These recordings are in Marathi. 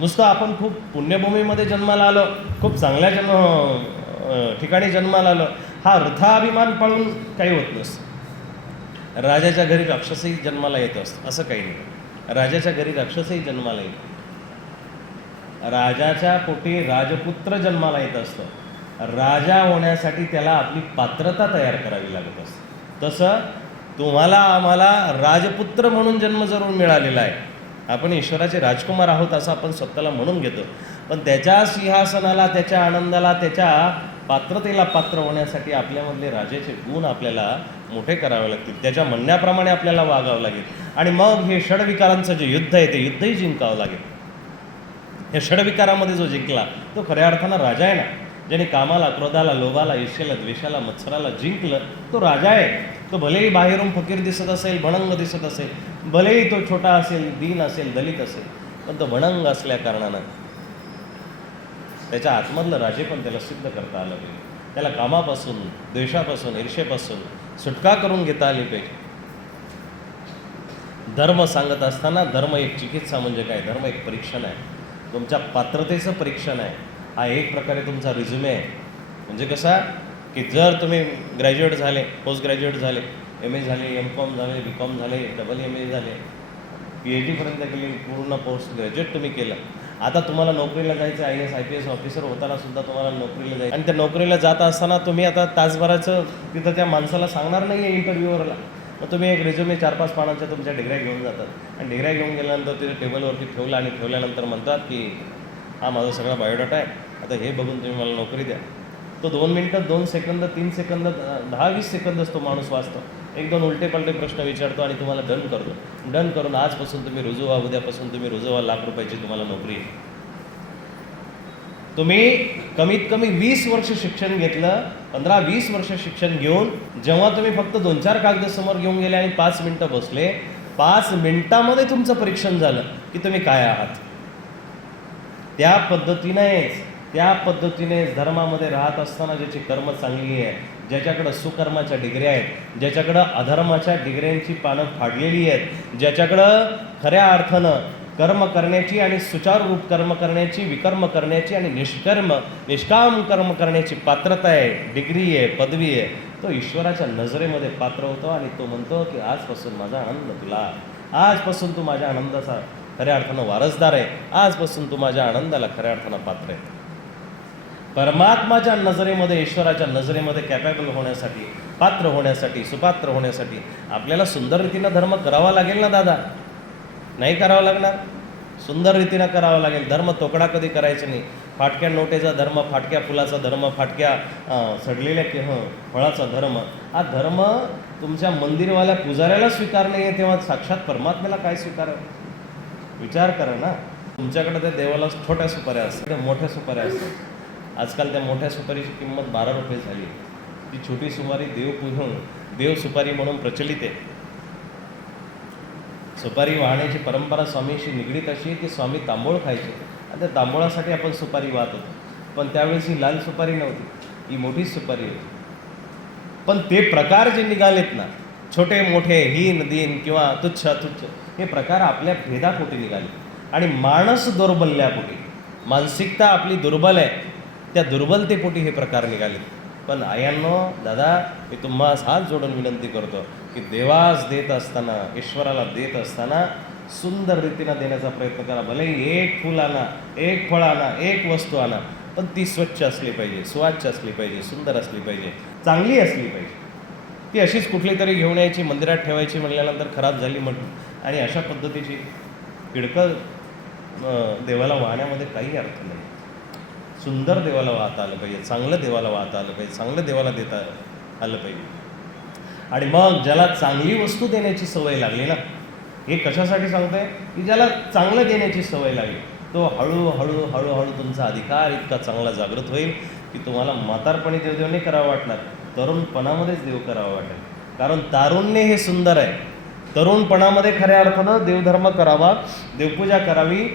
नुसतं आपण खूप पुण्यभूमीमध्ये जन्माला आलो, खूप चांगल्या ठिकाणी जन्माला आलो, हा अर्थाभिमान पाळून काही होत नसतं. राजाच्या घरी राक्षसही जन्माला येत असतं असं काही नाही. राजाच्या घरी राक्षसही जन्माला येतो. राजाच्या पोटी राजपुत्र जन्माला येत असतं. राजा होण्यासाठी त्याला आपली पात्रता तयार करावी लागत असते. तसं तुम्हाला आम्हाला राजपुत्र म्हणून जन्म जरूर मिळालेला आहे. आपण ईश्वराचे राजकुमार आहोत असं आपण स्वतःला म्हणून घेतो, पण त्याच्या सिंहासनाला, त्याच्या आनंदाला, त्याच्या पात्रतेला पात्र होण्यासाठी आपल्यामधले राजाचे गुण आपल्याला मोठे करावे लागतील. त्याच्या म्हणण्याप्रमाणे आपल्याला वागावं लागेल आणि मग हे षडविकारांचं जे युद्ध आहे ते युद्धही जिंकावं लागेल. या षडविकारामध्ये जो जिंकला तो खऱ्या अर्थानं राजा आहे ना. ज्याने कामाला, क्रोधाला, लोभाला, ईर्ष्येला, द्वेषाला, मत्सराला जिंकलं तो राजा आहे. तो भलेही बाहेरून फकीर दिसत असेल, भणंग दिसत असेल, भलेही तो छोटा असेल, दीन असेल, दलित असेल, पण तो भणंग असल्या कारणानं त्याच्या आतमधलं राजे पण त्याला सिद्ध करता आलं पाहिजे. त्याला कामापासून, द्वेषापासून, ईर्ष्येपासून सुटका करून घेता आली पाहिजे. धर्म सांगत असताना धर्म एक चिकित्सा म्हणजे काय? धर्म एक परीक्षण आहे, तुमच्या पात्रतेचं परीक्षण आहे. हा एक प्रकारे तुमचा रिझ्युमे आहे. म्हणजे कसा की जर तुम्ही ग्रॅज्युएट झाले, पोस्ट ग्रॅज्युएट झाले, MA झाले, MCOM झाले, BCOM झाले, MA झाले, PhDपर्यंत गेले, पूर्ण पोस्ट ग्रॅज्युएट तुम्ही केलं. आता तुम्हाला नोकरीला जायचं, IAS IPS ऑफिसर होताना सुद्धा तुम्हाला नोकरीला जायचं आणि त्या नोकरीला जात असताना तुम्ही आता तासभराचं तिथं त्या माणसाला सांगणार नाही आहे इंटरव्ह्यूवरला. मग तुम्ही एक रिझ्युमे 4-5 पानांच्या तुमच्या डिग्र्या घेऊन जातात आणि डिग्र्या घेऊन गेल्यानंतर तिथे टेबलवरती ठेवलं आणि ठेवल्यानंतर म्हणतात की हा माझा सगळा बायोडाटा आहे, आता हे बघून तुम्ही मला नोकरी द्या. तो 2 मिनटं, 2 सेकंद, 3 सेकंद, 10-20 सेकंदच तो माणूस वाचतो, 1-2 उलटे-पलटे प्रश्न विचारतो आणि तुम्हाला डन करतो. डन करून आजपासून तुम्ही रुजू व्हा, उद्यापासून तुम्ही रुजू व्हा, ₹1,00,000 तुम्हाला नोकरी आहे. तुम्ही कमीत कमी 20 वर्ष शिक्षण घेतलं, 15-20 वर्ष शिक्षण घेऊन जेव्हा तुम्ही फक्त 2-4 कागद समोर घेऊन गेले आणि 5 मिनटं बसले, 5 मिनटामध्ये तुमचं परीक्षण झालं की तुम्ही काय आहात. त्या पद्धतीनेच धर्मामध्ये राहत असताना ज्याची कर्म चांगली आहे, ज्याच्याकडं सुकर्माच्या डिग्र्या आहेत, ज्याच्याकडं अधर्माच्या डिग्र्यांची पानं फाडलेली आहेत, ज्याच्याकडं खऱ्या अर्थानं कर्म करण्याची आणि सुचारूरूप कर्म करण्याची, विकर्म करण्याची आणि निष्काम कर्म करण्याची पात्रता आहे, डिग्री आहे, पदवी आहे, तो ईश्वराच्या नजरेमध्ये पात्र होतो आणि तो म्हणतो की आजपासून माझा आनंद तुला, आजपासून तू माझ्या आनंदाचा खऱ्या अर्थानं वारसदार आहे, आजपासून तू माझ्या आनंदाला खऱ्या अर्थानं पात्र आहे. परमात्माच्या नजरेमध्ये, ईश्वराच्या नजरेमध्ये कॅपेबल होण्यासाठी, पात्र होण्यासाठी, सुपात्र होण्यासाठी आपल्याला सुंदर रीतीनं धर्म करावा लागेल ना दादा. नाही करावं लागणार, सुंदर रीतीनं करावं लागेल. धर्म तोकडा कधी करायचं नाही. फाटक्या नोटेचा धर्म, फाटक्या फुलाचा धर्म, फाटक्या सडलेल्या फळाचा धर्म, हा धर्म तुमच्या मंदिरवाल्या पुजाऱ्याला स्वीकार नाही आहे, तेव्हा साक्षात परमात्म्याला काय स्वीकारावं? विचार करा ना. तुमच्याकडे त्या देवाला छोट्या सुपाऱ्या असतात, मोठ्या सुपाऱ्या असतात. आजकाल त्या मोठ्या सुपारीची किंमत ₹12 झाली. ती छोटी सुपारी देव सुपारी म्हणून प्रचलित आहे. सुपारी वाहण्याची परंपरा स्वामीशी निगडीत अशी आहे की स्वामी तांबूळ खायचे आणि त्या तांबूळासाठी आपण सुपारी वाहत होतो. पण त्यावेळेस ही लाल सुपारी नव्हती, ही मोठीच सुपारी होती. पण ते प्रकार जे निघालेत ना, छोटे मोठे, हीन दीन किंवा तुच्छ तुच्छ, हे प्रकार आपल्या भेदापोटी निघाले आणि माणस दौर्बल्यापोटी, मानसिकता आपली दुर्बल आहे, त्या दुर्बलतेपोटी हे प्रकार निघाले. पण आयांनो, दादा, मी तुम्हाला हात जोडून विनंती करतो की देवास देत असताना, ईश्वराला देत असताना सुंदर रीतीनं देण्याचा प्रयत्न करा. भलेही एक फूल आणा, एक फळ आणा, एक वस्तू आणा, पण ती स्वच्छ असली पाहिजे, सुवाच्य असली पाहिजे, सुंदर असली पाहिजे, चांगली असली पाहिजे. ती अशीच कुठली तरी घेऊन यायची, मंदिरात ठेवायची, म्हणल्यानंतर खराब झाली म्हटलं आणि अशा पद्धतीची किडकं देवाला वाहण्यामध्ये काही अर्थ नाही. सुंदर देवाला वाहता आलं पाहिजे, चांगलं देवाला वाहता आलं पाहिजे, चांगलं देवाला देता आलं पाहिजे. आणि मग ज्याला चांगली वस्तू देण्याची सवय लागली ना, हे कशासाठी सांगतोय की ज्याला चांगलं देण्याची सवय लागली, तो हळूहळू हळूहळू तुमचा अधिकार इतका चांगला जागृत होईल की तुम्हाला म्हातारपणी देवदेव नाही करावं वाटणार, तरुणपणामध्येच देव करावं वाटेल. कारण तारुण्य हे सुंदर आहे. तरुणपणामध्ये खऱ्या अर्थानं देवधर्म करावा, देवपूजा करावी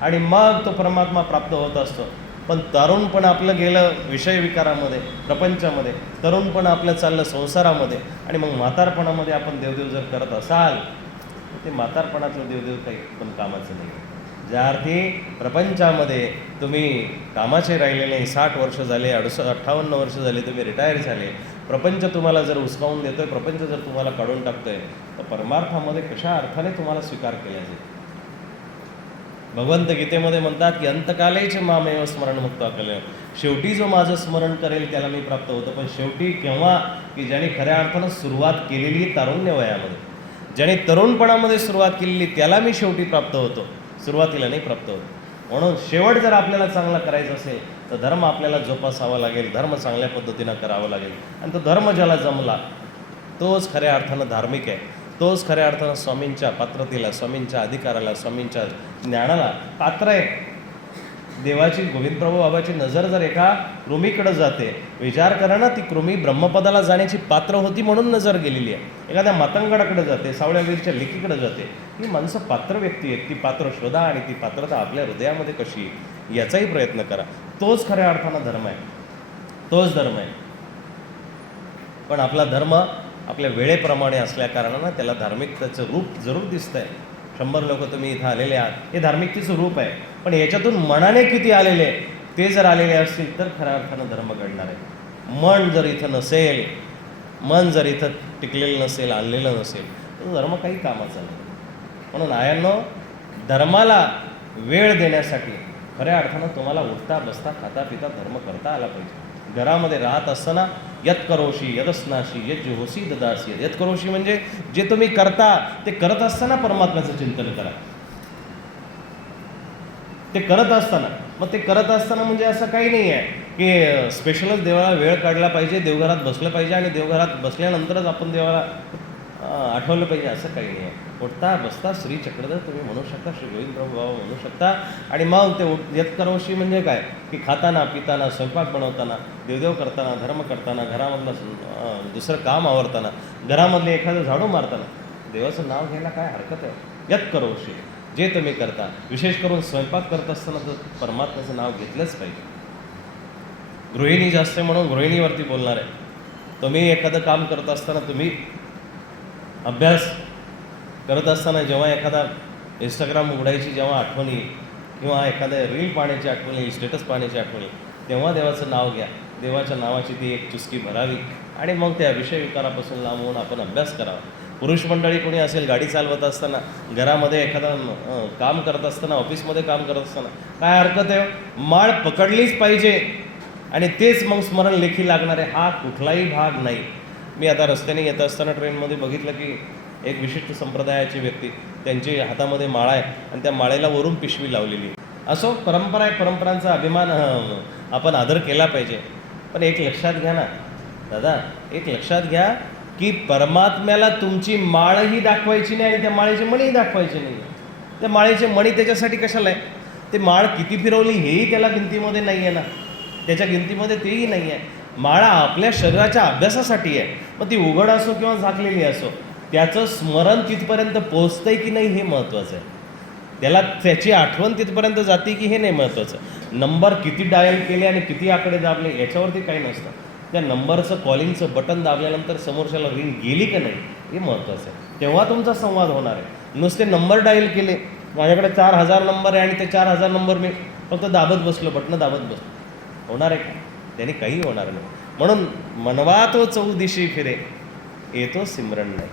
आणि मग तो परमात्मा प्राप्त होत असतो. पण तरुणपण आपलं गेलं विषय विकारामध्ये, प्रपंचामध्ये, तरुणपण आपलं चाललं संसारामध्ये आणि मग म्हातारपणामध्ये आपण देवदेव जर करत असाल, ते म्हातारपणाचं देवदेव काही पण कामाचं नाही. ज्या अर्थी प्रपंचामध्ये तुम्ही कामाचे राहिले नाही, 60 वर्ष झाले, 58 वर्ष झाले, तुम्ही रिटायर झाले, प्रपंच तुम्हाला जर उचकावून देतोय, प्रपंच जर तुम्हाला काढून टाकतोय, तर परमार्थामध्ये कशा अर्थाने तुम्हाला स्वीकार केला जाईल? भगवंत गीतेमध्ये म्हणतात की अंतकालेच मामेव स्मरणमुक्त कले, शेवटी जो माझं स्मरण करेल त्याला मी प्राप्त होतो. पण शेवटी केव्हा? की ज्याने खऱ्या अर्थानं सुरुवात केलेली तारुण्य वयामध्ये, ज्याने तरुणपणामध्ये सुरुवात केलेली त्याला मी शेवटी प्राप्त होतो, सुरुवातीला नाही प्राप्त होतो. म्हणून शेवट जर आपल्याला चांगला करायचा असेल तर धर्म आपल्याला जोपासावा लागेल, धर्म चांगल्या पद्धतीनं करावा लागेल. आणि तो धर्म ज्याला जमला तोच खऱ्या अर्थानं धार्मिक आहे, तोच खऱ्या अर्थानं स्वामींच्या पात्रतेला, स्वामींच्या अधिकाराला, स्वामींच्या ज्ञानाला पात्र आहे. देवाची, गोविंद प्रभू बाबाची नजर जर एका कृमीकडे जाते, विचार करा ना, ती कृमी ब्रह्मपदाला जाण्याची पात्र होती म्हणून नजर गेलेली आहे. एखाद्या मातंगडाकडे जाते, सावळ्यावीरच्या लेकीकडे जाते, ही माणसं पात्र व्यक्ती आहेत, ती पात्र शोधा आणि ती पात्रता आपल्या हृदयामध्ये कशी याचाही प्रयत्न करा. तोच खऱ्या अर्थानं धर्म आहे, तोच धर्म आहे. पण आपला धर्म आपल्या वेळेप्रमाणे असल्या कारणानं त्याला धार्मिकतेचं रूप जरूर दिसतं आहे. 100 लोक तुम्ही इथं आलेले आहात, हे धार्मिकतेचं रूप आहे. पण याच्यातून मनाने किती आलेले, ते जर आलेले असतील तर खऱ्या अर्थानं धर्म घडणार आहे. मन जर इथं नसेल, मन जर इथं टिकलेलं नसेल, आणलेलं नसेल, तर धर्म काही कामाचा नाही. म्हणून आयांनो, धर्माला वेळ देण्यासाठी खऱ्या अर्थानं तुम्हाला उठता बसता खाता पिता धर्म करता आला पाहिजे. घरामध्ये राहत असताना यत करोशी यदस्नाशी यत होसी ददासी. यत करोशी म्हणजे जे तुम्ही करता ते करत असताना परमात्म्याचं चिंतन करा. ते करत असताना, मग ते करत असताना म्हणजे असं काही नाही आहे की स्पेशलच देवाला वेळ काढला पाहिजे, देवघरात बसलं पाहिजे आणि देवघरात बसल्यानंतरच आपण देवाला आठवलं पाहिजे, असं काही नाही आहे. उठता बसता श्री चक्रधर तुम्ही म्हणू शकता, श्री गोविंद प्रभू बाबा म्हणू शकता. आणि मग ते यत करोशी म्हणजे काय? की खाताना पिताना, स्वयंपाक बनवताना, देवदेव करताना, धर्म करताना, घरामधलं दुसरं काम आवरताना, घरामधले एखादं झाडू मारताना देवाचं नाव घ्यायला काय हरकत आहे? यत करोशी, जे तुम्ही करता, विशेष करून स्वयंपाक करत असताना तर परमात्म्याचं नाव घेतलंच पाहिजे. गृहिणी जास्त म्हणून गृहिणीवरती बोलणार आहे. तुम्ही एखादं काम करत असताना, तुम्ही अभ्यास करत असताना जेव्हा एखादा इंस्टाग्राम उघडायची जेव्हा आठवण येईल किंवा एखाद्या रील पाहण्याची आठवण येईल, स्टेटस पाहण्याची आठवण येईल, तेव्हा देवाचं नाव घ्या. देवाच्या नावाची ती एक चुस्की भरावी आणि मग त्या विषय विकारापासून लांब होऊन आपण अभ्यास करावा. पुरुष मंडळी कोणी असेल, गाडी चालवत असताना, घरामध्ये एखादा काम करत असताना, ऑफिसमध्ये काम करत असताना, काय हरकत आहे? माळ पकडलीच पाहिजे आणि तेच मग स्मरण लेखी लागणार आहे, हा कुठलाही भाग नाही. मी आता रस्त्याने येत असताना ट्रेनमध्ये बघितलं की एक विशिष्ट संप्रदायाची व्यक्ती, त्यांची हातामध्ये माळा आहे आणि त्या माळेला वरून पिशवी लावलेली. असो, परंपरा आहे, परंपरांचा अभिमान आपण आदर केला पाहिजे. पण एक लक्षात घ्या ना दादा, एक लक्षात घ्या की परमात्म्याला तुमची माळही दाखवायची नाही आणि त्या माळेचे मणीही दाखवायचे नाही. त्या माळेचे मणी त्याच्यासाठी कशाला आहे? ते माळ किती फिरवली हेही त्याला गिनतीमध्ये नाही आहे ना, त्याच्या गिनतीमध्ये तेही नाही आहे. माळा आपल्या शरीराच्या अभ्यासासाठी आहे. मग ती उघड असो किंवा झाकलेली असो, त्याचं स्मरण तिथपर्यंत पोचतंय की नाही हे महत्त्वाचं आहे. त्याला त्याची आठवण तिथपर्यंत जाते की हे नाही महत्त्वाचं. नंबर किती डायल केले आणि किती आकडे दाबले याच्यावरती काही नसतं. त्या नंबरचं कॉलिंगचं बटन दाबल्यानंतर समोरच्याला रिंग गेली का नाही हे महत्त्वाचं आहे. तेव्हा तुमचा संवाद होणार आहे. नुसते नंबर डायल केले, माझ्याकडे 4000 नंबर आहे आणि ते 4000 नंबर मी फक्त दाबत बसलो, बटणं दाबत बसलो, होणार आहे का? त्याने काही होणार नाही. म्हणून मनवा तो चौदिशी फिरे, येतो सिमरण नाही.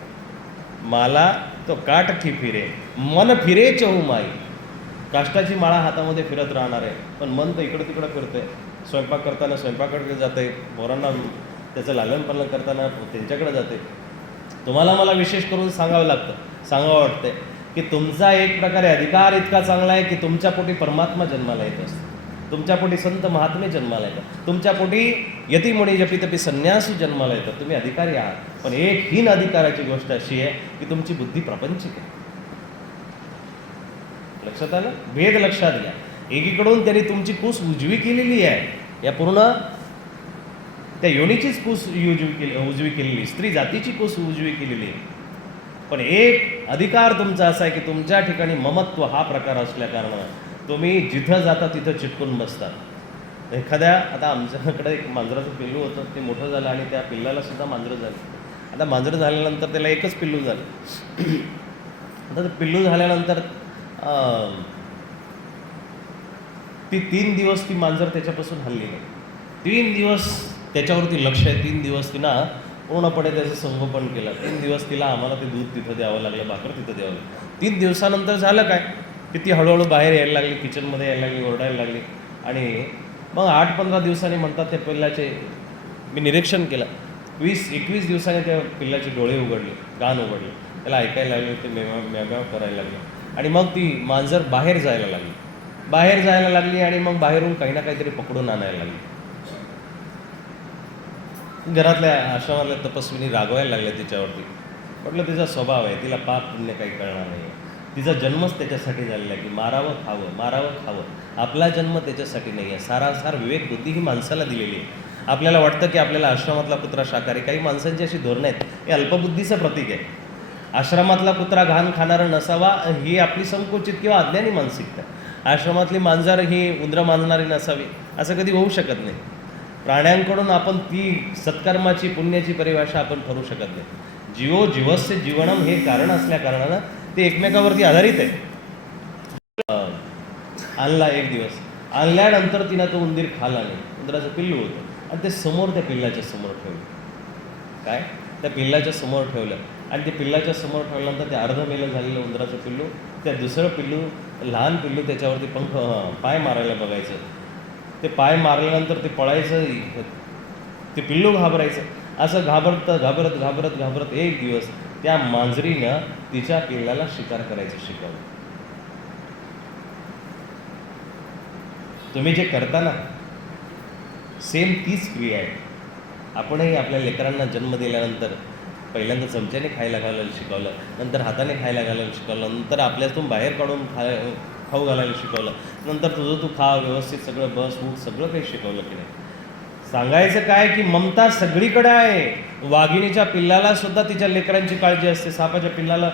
माला तो काटकी फिरे, मन फिरे चहुमाई. काष्टाची माळा हातामध्ये फिरत राहणार आहे, पण मन तर इकडं तिकडं फिरतंय. स्वयंपाक करताना स्वयंपाकाकडे जाते, पोरांना त्याचं लालन पालन करताना त्यांच्याकडे जाते. तुम्हाला मला विशेष करून सांगावं लागतं, सांगावं वाटतंय की तुमचा एक प्रकारे अधिकार इतका चांगला आहे की तुमच्या पोटी परमात्मा जन्माला येत असतो, तुमच्या पोटी संत महात्मे जन्माला येतात, तुमच्या पोटी यतिमुनी जपितपी संन्यासी जन्माला येतात. तुम्ही अधिकारी आहात. पण एक हीन अधिकाराची गोष्ट अशी आहे की तुमची बुद्धी प्रापंचिक आहे. लक्षात आलं? भेद लक्षात घ्या. एकीकडून त्यांनी तुमची कूस उजवी केलेली आहे, या पूर्ण त्या योनीचीच कूस उजवी केलेली, स्त्री जातीची कूस उजवी केलेली आहे. पण एक अधिकार तुमचा असा आहे की तुमच्या ठिकाणी ममत्व हा प्रकार असल्या कारणानं तुम्ही जिथं जाता तिथं चिटकून बसतात. एखाद्या, आता आमच्याकडे एक मांजराचं पिल्लू होतं, ते मोठं झालं आणि त्या पिल्लाला सुद्धा मांजरं झाली. आता मांजरं झाल्यानंतर त्याला एकच पिल्लू झालं. आता ते पिल्लू झाल्यानंतर ती 3 दिवस ती मांजर त्याच्यापासून हल्ली नाही. 3 दिवस त्याच्यावरती लक्ष आहे. 3 दिवस तिनं पूर्णपणे त्याचं संगोपन केलं. 3 दिवस तिला आम्हाला ते दूध तिथं द्यावं लागलं, भाकर तिथं द्यावं लागलं. 3 दिवसानंतर झालं काय की ती हळूहळू बाहेर यायला लागली, किचनमध्ये यायला लागली, ओरडायला लागली. आणि मग 8-15 दिवसांनी म्हणतात त्या पिल्लाचे मी निरीक्षण केलं, 20-21 दिवसांनी त्या पिल्लाचे डोळे उघडले, कान उघडले, त्याला ऐकायला लागले, ते म्याव करायला लागले. आणि मग ती मांजर बाहेर जायला लागली आणि मग बाहेरून काही ना काहीतरी पकडून आणायला लागली. घरातल्या आश्रमातल्या तपस्विनी रागवायला लागल्या तिच्यावरती. म्हटलं तिचा स्वभाव आहे, तिला पाप पुण्य काही कळणार नाही. तिचा जन्मच त्याच्यासाठी झालेला आहे की मारावं खावं. आपला जन्म त्याच्यासाठी नाही आहे. सारासार विवेक बुद्धी ही माणसाला दिलेली आहे. आपल्याला वाटतं की आपल्याला आश्रमातला कुत्रा शाकाहारी, काही माणसांची अशी धोरणं आहेत, हे अल्पबुद्धीचं प्रतीक आहे. आश्रमातला कुत्रा घाण खाणारा नसावा ही आपली संकुचित किंवा अज्ञानी मानसिकता. आश्रमातली मांजर ही उंदरं मांजणारी नसावी असं कधी होऊ शकत नाही. प्राण्यांकडून आपण ती सत्कर्माची पुण्याची परिभाषा आपण ठरवू शकत नाही. जीवो जीवस्य जीवनम हे कारण असल्या कारणानं ते एकमेकावरती आधारित आहे. आणला एक दिवस, आणल्यानंतर तिनं तो उंदीर खाला नाही. उंदराचं पिल्लू होतं आणि ते समोर त्या पिल्लाच्या समोर ठेवलं. काय त्या पिल्लाच्या समोर ठेवलं आणि ते पिल्लाच्या समोर ठेवल्यानंतर ते अर्धमेलं झालेलं उंदराचं पिल्लू, त्या दुसरं पिल्लू, लहान पिल्लू त्याच्यावरती पाय मारायला बघायचं. ते पाय मारल्यानंतर ते पळायचं, ते पिल्लू घाबरायचं. असं घाबरत एक दिवस त्या मांजरीनं तिच्या पिल्लाला शिकार करायचं शिकवलं. तुम्ही जे करता ना सेम तीच क्रिया आहे. आपणही आपल्या लेकरांना जन्म दिल्यानंतर पहिल्यांदा चमच्याने खायला घालायला शिकवलं, नंतर हाताने खायला घालायला शिकवलं, नंतर आपल्यातून बाहेर काढून खाऊ घालायला शिकवलं, नंतर तुझं तू खा व्यवस्थित सगळं बस उठ सगळं काही शिकवलं की नाही. सांगायचं काय की ममता सगळीकडे आहे. वाघिणीच्या पिल्लाला सुद्धा तिच्या लेकरांची काळजी असते, सापाच्या पिल्लाला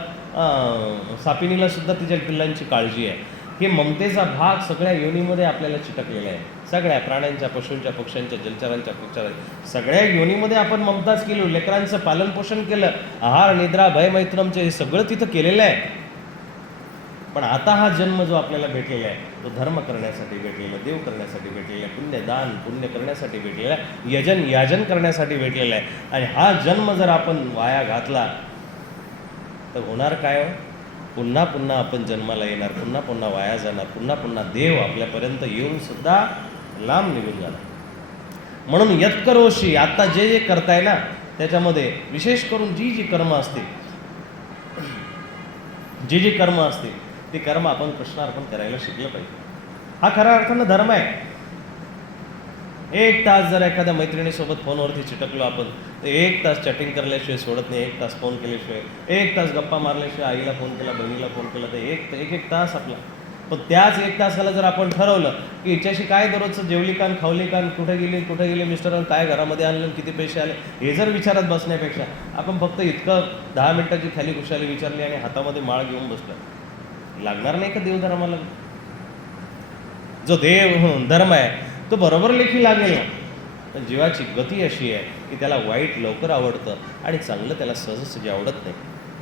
सापिनीला सुद्धा तिच्या पिल्लांची काळजी आहे. हे ममतेचा भाग सगळ्या योनीमध्ये आपल्याला चिटकलेला आहे. सगळ्या प्राण्यांच्या, पशूंच्या, पक्ष्यांच्या, जलचरांच्या, सगळ्या योनीमध्ये आपण ममताच केली. लेकरांचं पालन पोषण केलं, आहार निद्रा भय मैत्रमचे हे सगळं तिथं केलेलं आहे. पण आता हा जन्म जो आपल्याला भेटलेला आहे तो धर्म करण्यासाठी भेटलेला, देव करण्यासाठी भेटलेला, पुण्य करण्यासाठी भेटलेला, याजन करण्यासाठी भेटलेला आहे. आणि हा जन्म जर आपण वाया घातला तर होणार काय हो? पुन्हा पुन्हा आपण जन्माला येणार, पुन्हा पुन्हा वाया जाणार, पुन्हा पुन्हा देव आपल्यापर्यंत येऊन सुद्धा लांब निघून जाणार. म्हणून यत्करोशी आता जे करताय ना त्याच्यामध्ये विशेष करून जी कर्म असते, जी कर्म असते ती कर्म आपण कृष्णार्पण करायला शिकलं पाहिजे. हा खऱ्या अर्थानं धर्म आहे. 1 तास जर एखाद्या मैत्रिणीसोबत फोनवरती चिटकलो आपण तर 1 तास चॅटिंग करल्याशिवाय सोडत नाही. 1 तास फोन केल्याशिवाय, 1 तास गप्पा मारल्याशिवाय, आईला फोन केला, बहिणीला फोन केला तर एक तास आपला. पण त्याच 1 तासाला जर आपण ठरवलं की हिच्याशी काय दररोजचं जेवली कान खावली कान, कुठे गेली मिस्टर, काय घरामध्ये आणलं, किती पैसे आले, हे जर विचारत बसण्यापेक्षा आपण फक्त इतकं 10 मिनिटाची खाली खुशाली विचारली आणि हातामध्ये माळ घेऊन बसलं, लागणार नाही का देव धर्माला? जो देव धर्म आहे तो बरोबर लेखी लागेल ना. पण जीवाची गती अशी आहे की त्याला वाईट लवकर आवडतं आणि चांगलं त्याला सहजासहजी आवडत नाही.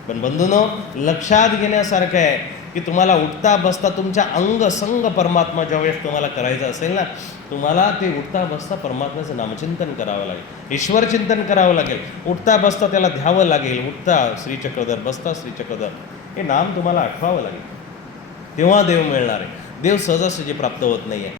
पण बंधूंनो, लक्षात घेण्यासारखं आहे की तुम्हाला उठता बसता तुमच्या अंग संग परमात्मा ज्यावेळेस तुम्हाला करायचं असेल ना, तुम्हाला ते उठता बसता परमात्म्याचं नामचिंतन करावं लागेल, ईश्वर चिंतन करावं लागेल. उठता बसता त्याला ध्यावं लागेल. उठता श्रीचक्रधर, बसता श्रीचक्रधर हे नाम तुम्हाला आठवावं लागेल. तेव्हा देव मिळणार आहे. देव सहजासहजी प्राप्त होत नाही आहे.